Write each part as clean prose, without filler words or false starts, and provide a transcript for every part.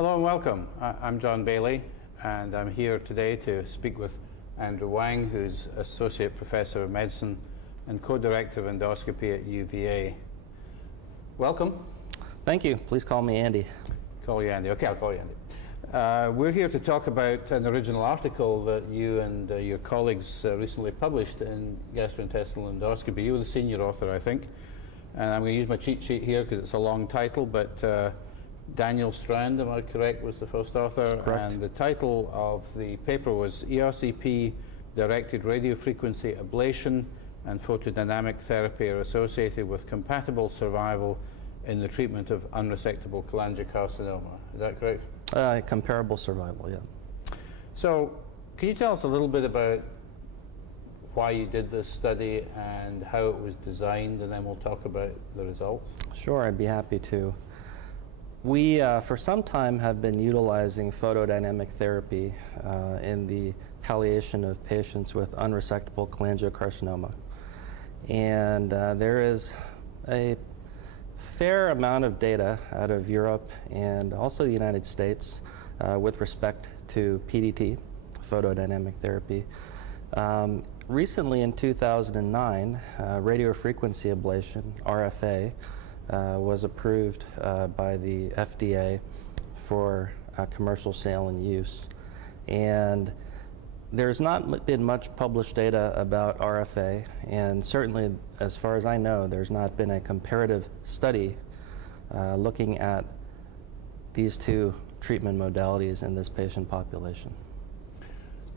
Hello and welcome. I'm John Baillie, and I'm here today to speak with Andrew Wang, who's Associate Professor of Medicine and Co-Director of Endoscopy at UVA. Welcome. Thank you. Please call me Andy. Call you Andy. Okay, I'll call you Andy. We're here to talk about an original article that you and your colleagues recently published in Gastrointestinal Endoscopy. You were the senior author, I think. And I'm going to use my cheat sheet here because it's a long title, but Daniel Strand, am I correct, was the first author? Correct. And the title of the paper was ERCP-Directed Radiofrequency Ablation and Photodynamic Therapy are associated with compatible survival in the treatment of unresectable cholangiocarcinoma. Is that correct? Comparable survival, yeah. So, can you tell us a little bit about why you did this study and how it was designed, and then we'll talk about the results? Sure, I'd be happy to. We, for some time, have been utilizing photodynamic therapy in the palliation of patients with unresectable cholangiocarcinoma. And there is a fair amount of data out of Europe and also the United States with respect to PDT, photodynamic therapy. Recently in 2009, radiofrequency ablation, RFA, was approved by the FDA for commercial sale and use. And there's not been much published data about RFA, and certainly, as far as I know, there's not been a comparative study looking at these two treatment modalities in this patient population.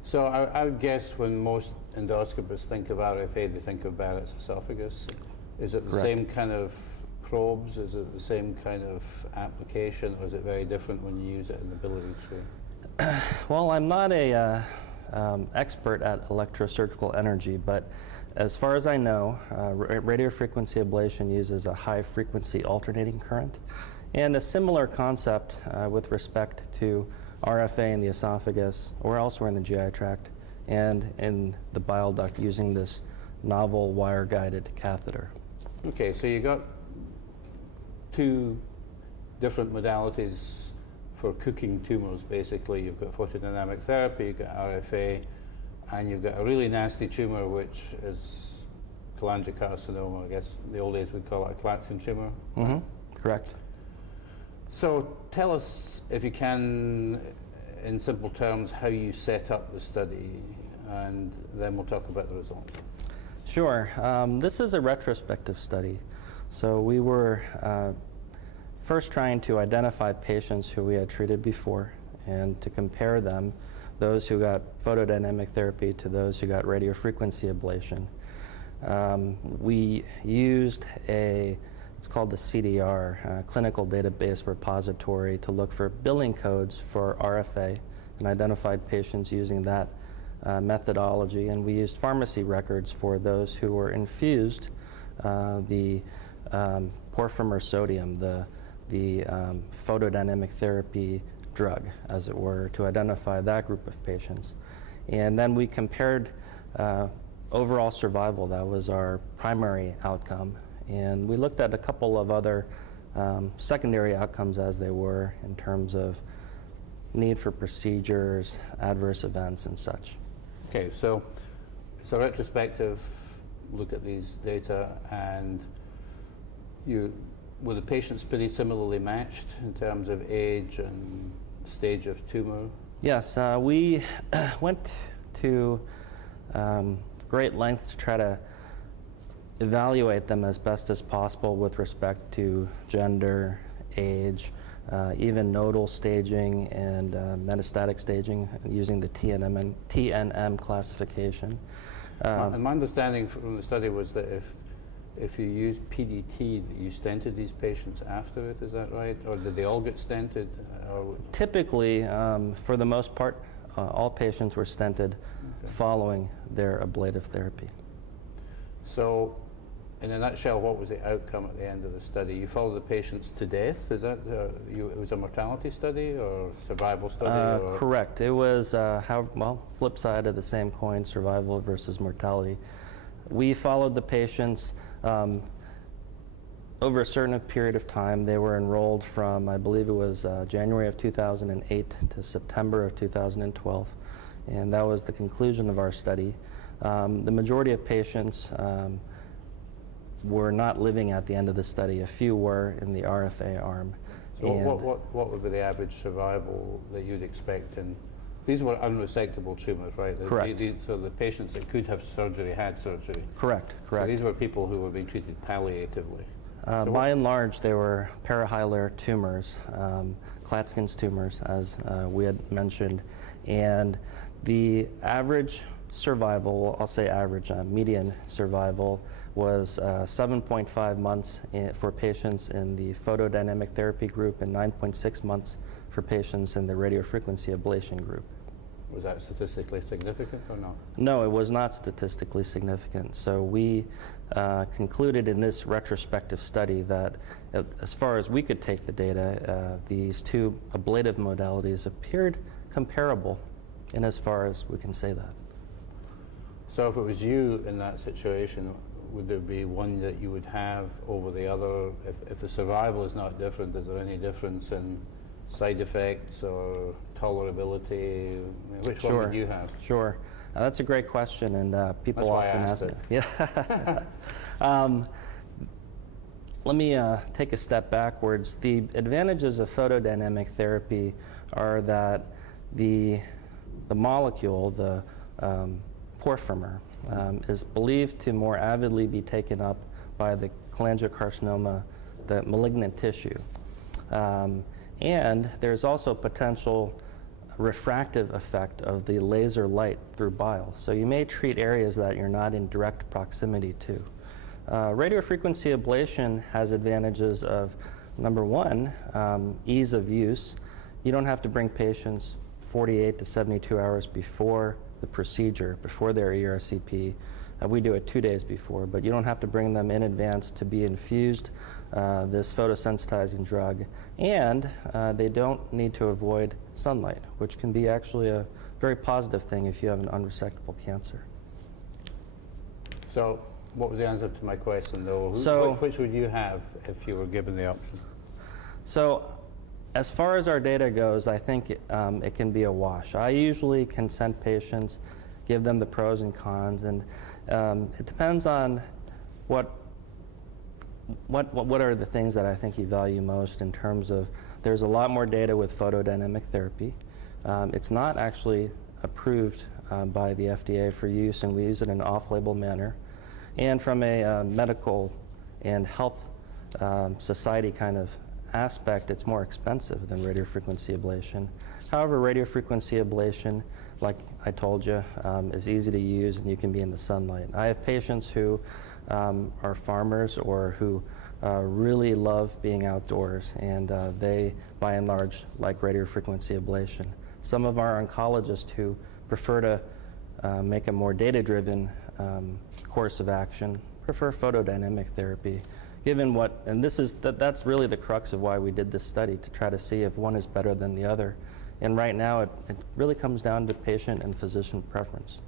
So I would guess when most endoscopists think of RFA, they think of Barrett's esophagus. Is it the Correct. same kind of probes? Is it the same kind of application, or is it very different when you use it in the biliary tree? Well, I'm not a expert at electrosurgical energy, but as far as I know, radiofrequency ablation uses a high-frequency alternating current, and a similar concept with respect to RFA in the esophagus or elsewhere in the GI tract and in the bile duct using this novel wire-guided catheter. Okay, so you got two different modalities for cooking tumors, basically. You've got photodynamic therapy, you've got RFA, and you've got a really nasty tumor, which is cholangiocarcinoma. I guess in the old days we'd call it a Klatskin tumor. Mm-hmm. Correct. So tell us, if you can, in simple terms, how you set up the study, and then we'll talk about the results. Sure. This is a retrospective study. So we were first trying to identify patients who we had treated before and to compare them, those who got photodynamic therapy to those who got radiofrequency ablation. We used it's called the CDR, Clinical Database Repository, to look for billing codes for RFA and identified patients using that methodology. And we used pharmacy records for those who were infused the porphyrin sodium, the photodynamic therapy drug, as it were, to identify that group of patients. And then we compared overall survival. That was our primary outcome. And we looked at a couple of other secondary outcomes as they were in terms of need for procedures, adverse events, and such. Okay, so it's a retrospective look at these data, and were the patients pretty similarly matched in terms of age and stage of tumor? Yes, we went to great lengths to try to evaluate them as best as possible with respect to gender, age, even nodal staging and metastatic staging using the TNM classification. And my understanding from the study was that if you used PDT, that you stented these patients after it, is that right? Or did they all get stented? Typically, for the most part, all patients were stented following their ablative therapy. So, in a nutshell, what was the outcome at the end of the study? You followed the patients to death? Is that it was a mortality study or survival study? Correct. It was flip side of the same coin, survival versus mortality. We followed the patients over a certain period of time. They were enrolled from, I believe it was January of 2008 to September of 2012, and that was the conclusion of our study. The majority of patients were not living at the end of the study. A few were in the RFA arm. So what would be the average survival that you'd expect? And these were unresectable tumors, right? Correct. So the patients that could have surgery had surgery. Correct, correct. So these were people who were being treated palliatively. By and large, they were parahilar tumors, Klatskin's tumors, as we had mentioned. And the average survival, I'll say average, median survival, was 7.5 months for patients in the photodynamic therapy group and 9.6 months for patients in the radiofrequency ablation group. Was that statistically significant or not? No, it was not statistically significant. So we concluded in this retrospective study that as far as we could take the data, these two ablative modalities appeared comparable in as far as we can say that. So if it was you in that situation, would there be one that you would have over the other? If the survival is not different, is there any difference in side effects or tolerability? Which one would you have? Sure. That's a great question, and people often ask it. Yeah. Let me take a step backwards. The advantages of photodynamic therapy are that the molecule, the porphyrin, is believed to more avidly be taken up by the cholangiocarcinoma, the malignant tissue. And there's also potential refractive effect of the laser light through bile. So you may treat areas that you're not in direct proximity to. Radiofrequency ablation has advantages of, number one, ease of use. You don't have to bring patients 48 to 72 hours before the procedure, before their ERCP. We do it 2 days before, but you don't have to bring them in advance to be infused this photosensitizing drug. And they don't need to avoid sunlight, which can be actually a very positive thing if you have an unresectable cancer. So what was the answer to my question, though? Which would you have if you were given the option? So as far as our data goes, I think it can be a wash. I usually consent patients, give them the pros and cons, and it depends on what are the things that I think you value most in terms of, there's a lot more data with photodynamic therapy. It's not actually approved by the FDA for use, and we use it in an off-label manner. And from a medical and health society kind of aspect, it's more expensive than radiofrequency ablation. However, radiofrequency ablation, like I told you, is easy to use, and you can be in the sunlight. I have patients who are farmers or who really love being outdoors, and they, by and large, like radiofrequency ablation. Some of our oncologists who prefer to make a more data-driven course of action prefer photodynamic therapy. Given what, and that's really the crux of why we did this study, to try to see if one is better than the other. And right now, it really comes down to patient and physician preference.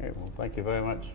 Okay, well, thank you very much.